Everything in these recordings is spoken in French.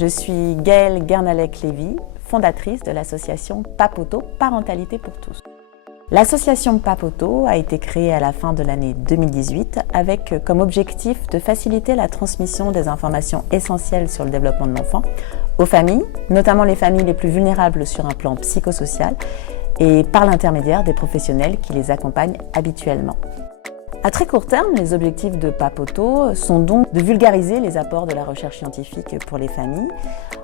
Je suis Gaëlle Guernalec-Lévy, fondatrice de l'association Papoto, Parentalité pour tous. L'association Papoto a été créée à la fin de l'année 2018 avec comme objectif de faciliter la transmission des informations essentielles sur le développement de l'enfant aux familles, notamment les familles les plus vulnérables sur un plan psychosocial et par l'intermédiaire des professionnels qui les accompagnent habituellement. À très court terme, les objectifs de Papoto sont donc de vulgariser les apports de la recherche scientifique pour les familles.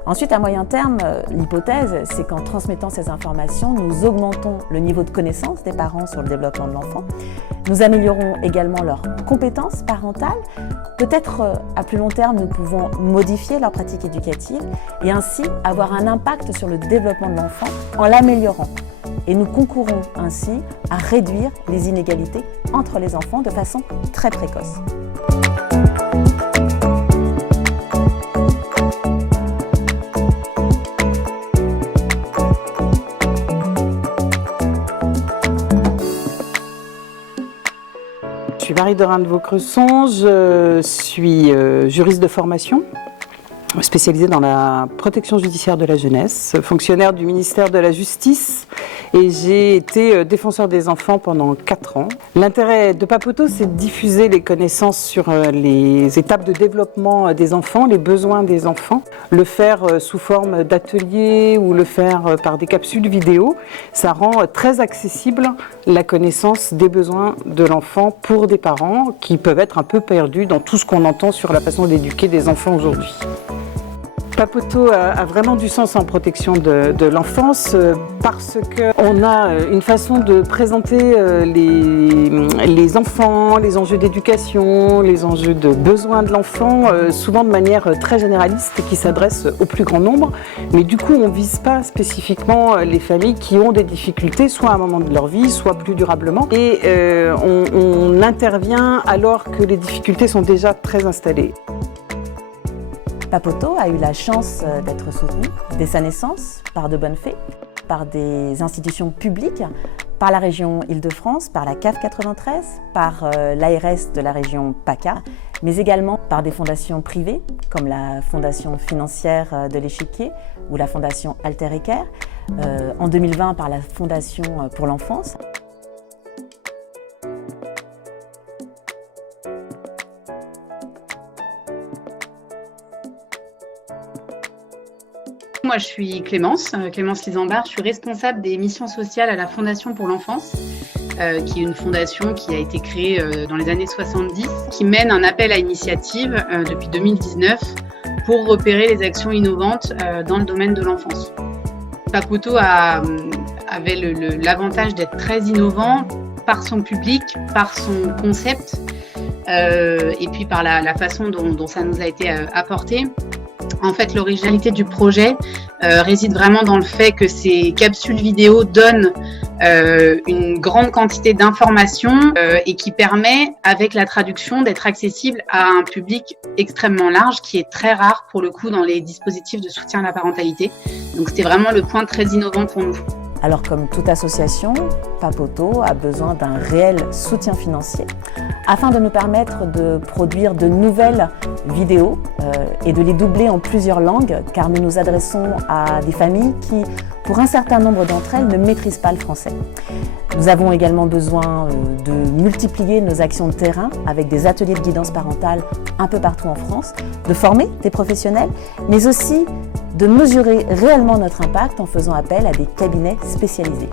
Ensuite, à moyen terme, l'hypothèse, c'est qu'en transmettant ces informations, nous augmentons le niveau de connaissance des parents sur le développement de l'enfant. Nous améliorons également leurs compétences parentales. Peut-être à plus long terme, nous pouvons modifier leur pratique éducative et ainsi avoir un impact sur le développement de l'enfant en l'améliorant. Et nous concourons ainsi à réduire les inégalités entre les enfants de façon très précoce. Je suis Marie-Dorine de Vaucresson, je suis juriste de formation, spécialisée dans la protection judiciaire de la jeunesse, fonctionnaire du ministère de la Justice et j'ai été défenseur des enfants pendant 4 ans. L'intérêt de Papoto, c'est de diffuser les connaissances sur les étapes de développement des enfants, les besoins des enfants, le faire sous forme d'ateliers ou le faire par des capsules vidéo. Ça rend très accessible la connaissance des besoins de l'enfant pour des parents qui peuvent être un peu perdus dans tout ce qu'on entend sur la façon d'éduquer des enfants aujourd'hui. Papoto a vraiment du sens en protection de l'enfance parce qu'on a une façon de présenter les enfants, les enjeux d'éducation, les enjeux de besoins de l'enfant, souvent de manière très généraliste et qui s'adresse au plus grand nombre. Mais du coup, on ne vise pas spécifiquement les familles qui ont des difficultés, soit à un moment de leur vie, soit plus durablement. Et on intervient alors que les difficultés sont déjà très installées. Papoto a eu la chance d'être soutenu dès sa naissance par de bonnes fées, par des institutions publiques, par la région Île-de-France, par la CAF 93, par l'ARS de la région PACA, mais également par des fondations privées comme la Fondation financière de l'Échiquier ou la Fondation Alter Equer, en 2020 par la Fondation pour l'enfance. Moi, je suis Clémence Lisambard, je suis responsable des missions sociales à la Fondation pour l'enfance, qui est une fondation qui a été créée dans les années 70, qui mène un appel à initiative depuis 2019 pour repérer les actions innovantes dans le domaine de l'enfance. Papoto avait l'avantage d'être très innovant par son public, par son concept et puis par la façon dont ça nous a été apporté. En fait, l'originalité du projet réside vraiment dans le fait que ces capsules vidéo donnent une grande quantité d'informations et qui permet, avec la traduction, d'être accessible à un public extrêmement large qui est très rare pour le coup dans les dispositifs de soutien à la parentalité. Donc c'était vraiment le point très innovant pour nous. Alors comme toute association, Papoto a besoin d'un réel soutien financier afin de nous permettre de produire de nouvelles vidéos et de les doubler en plusieurs langues car nous nous adressons à des familles qui, pour un certain nombre d'entre elles, ne maîtrisent pas le français. Nous avons également besoin de multiplier nos actions de terrain avec des ateliers de guidance parentale un peu partout en France, de former des professionnels, mais aussi de mesurer réellement notre impact en faisant appel à des cabinets spécialisés.